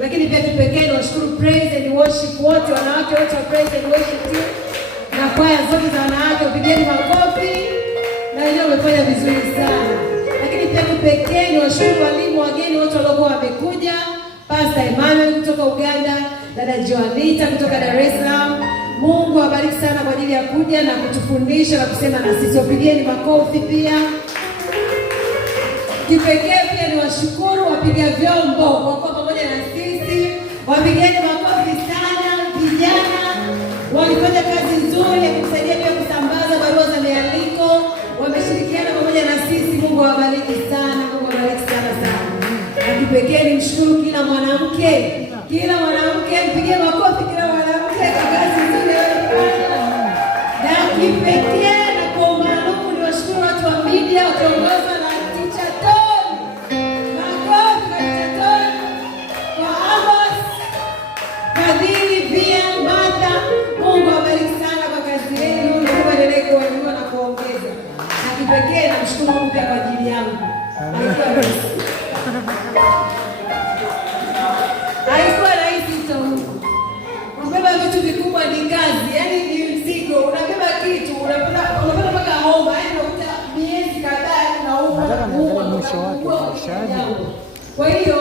Lakini pia kipekee niwashukuru praise and worship wote, wanawake wote wa praise and worship team na kwaya zote za wanawake, upigeni makofi na wenyewe wamefanya vizuri sana. Lakini pia kipekee niwashukuru walimu wageni wote waliokuwa wamekuja, Pastor Emmanuel kutoka Uganda, dada Joanita kutoka Dar es Salaam. Mungu awabariki sana kwa ajili ya kuja na kutufundisha na kusema na sisi. Wapigeni makofi pia. Kipekee pia niwashukuru wapiga vyombo kwa pamoja na sisi. Wapigeni makofi sana. Vijana walifanya kazi nzuri ya kusaidia pia kusambaza barua za mialiko. Wameshirikiana pamoja na sisi. Mungu awabariki sana. Mungu awabariki sana sana. Na kipekee nimshukuru kila mwanamke. Kila mwanamke mpige makofi kila mwanamke kwa kazi nzuri walifanya. Na kipekee na kwa maalum niwashukuru watu wa media wakiongozwa na Teacher Tony. Makofi kwa Teacher Tony. Kwa Amos. Fadhili pia Martha. Mungu awabariki sana kwa kazi yenu. Mungu aendelee kuwainua na kuongeza. Na kipekee namshukuru Mungu pia kwa ajili yangu. Haikuwa rahisi tu. Kubeba vitu vikubwa ni kazi, yani ni mzigo. Unabeba kitu, unapata mpaka homa, yani unakuta miezi kadhaa na unauma mwisho wake. Kwa hiyo